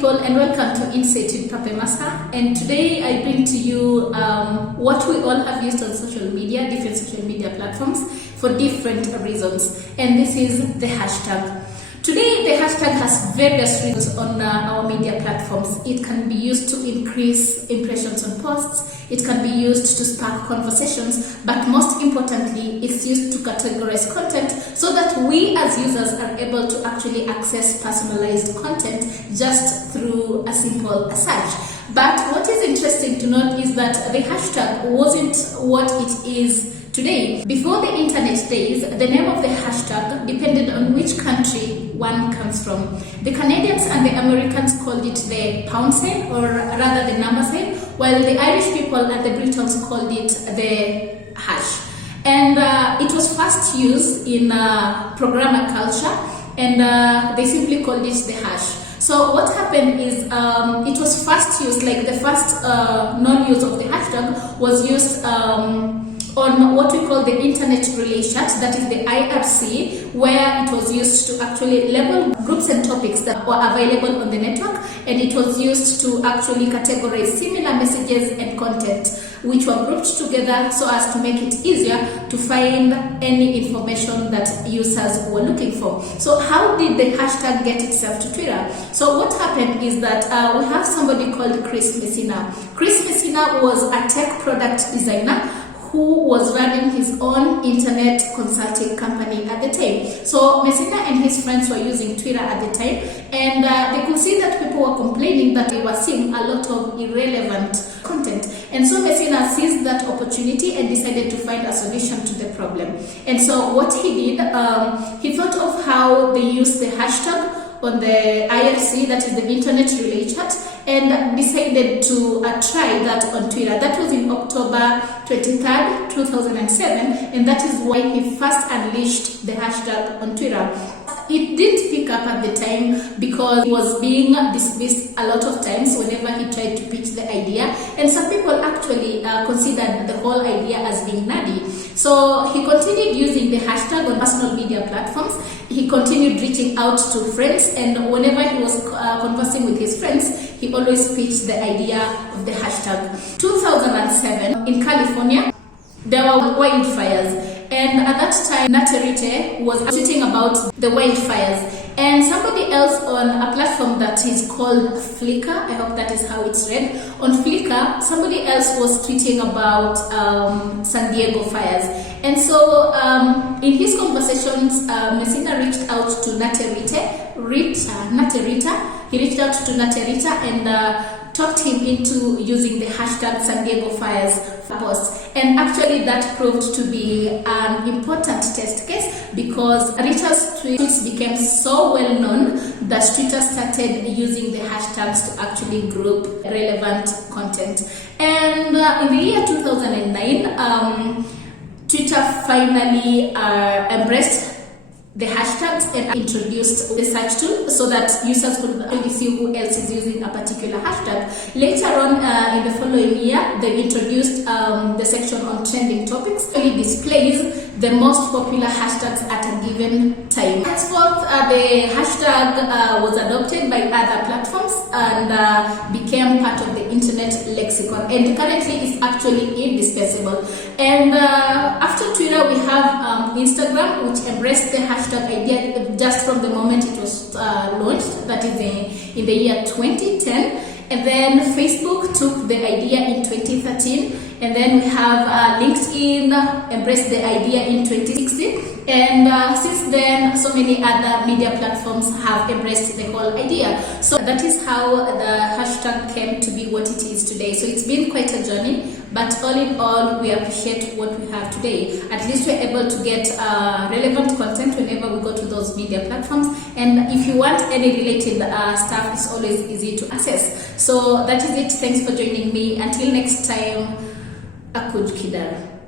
people, and welcome to Insight with Pape Masa. And today I bring to you what we all have used on social media, different social media platforms for different reasons. And this is the hashtag. Today, the hashtag has various reasons on our media platforms. It can be used to increase impressions on posts. It can be used to spark conversations. But most importantly, it's used to categorize content so that we as users are able to actually access personalized content just through a simple search. But what is interesting to note is that the hashtag wasn't what it is today. Before the internet days, the name of the hashtag depended on which country one comes from. The Canadians and the Americans called it the pound sign, or rather the number sign, while the Irish people and the Britons called it the hash. And it was first used in programmer culture, and they simply called it the hash. So what happened is it was first used, like the first non-use of the hashtag was used on what we call the Internet Relay Chat, that is the IRC, where it was used to actually label groups and topics that were available on the network, and it was used to actually categorize similar messages and content which were grouped together so as to make it easier to find any information that users were looking for. So how did the hashtag get itself to Twitter? So what happened is that we have somebody called Chris Messina. Chris Messina was a tech product designer who was running his own internet consulting company at the time. So Messina and his friends were using Twitter at the time, and they could see that people were complaining that they were seeing a lot of irrelevant content. And so Messina seized that opportunity and decided to find a solution to the problem. And so what he did, he thought of how they use the hashtag on the IRC, that is the Internet Relay Chat, and decided to try that on Twitter. That was in October 23rd, 2007, and that is why he first unleashed the hashtag on Twitter. It didn't pick up at the time because he was being dismissed a lot of times whenever he tried to pitch the idea, and some people actually considered the whole idea as being nerdy. So he continued using the hashtag on personal media platforms. He continued reaching out to friends, and whenever he was conversing with his friends, he always pitched the idea of the hashtag. 2007, in California, there were wildfires. And at that time, Naterite was tweeting about the wildfires. And somebody else on a platform that is called Flickr, I hope that is how it's read, on Flickr, somebody else was tweeting about San Diego fires. And so in his conversations, Messina reached out to Naterite. He reached out to Naterite and talked him into using the hashtag San Diego Fires post. And actually that proved to be an important test case because Rita's tweets became so well known that Twitter started using the hashtags to actually group relevant content. And in the year 2009, Twitter finally embraced the hashtags and introduced the search tool so that users could only see who else is using a particular hashtag. Later on in the following year, they introduced the section on trending topics. It displays the most popular hashtags at a given time. Henceforth, the hashtag was adopted by other platforms and became part of the internet lexicon, and currently is actually indispensable. And after Twitter, we have Instagram, which embraced the hashtag idea just from the moment it was launched, that is in the year 2010. And then Facebook took the idea in 2013, and then we have LinkedIn embraced the idea in 2016, and since then so many other media platforms have embraced the whole idea. So that is how the hashtag came to be what it is today. So it's been quite a journey, but all in all, we appreciate what we have today. At least we're able to get relevant content whenever we go to those media platforms, and if you want any related stuff, it's always easy to access. So that is it. Thanks for joining me. Until next time, Akud Kidara.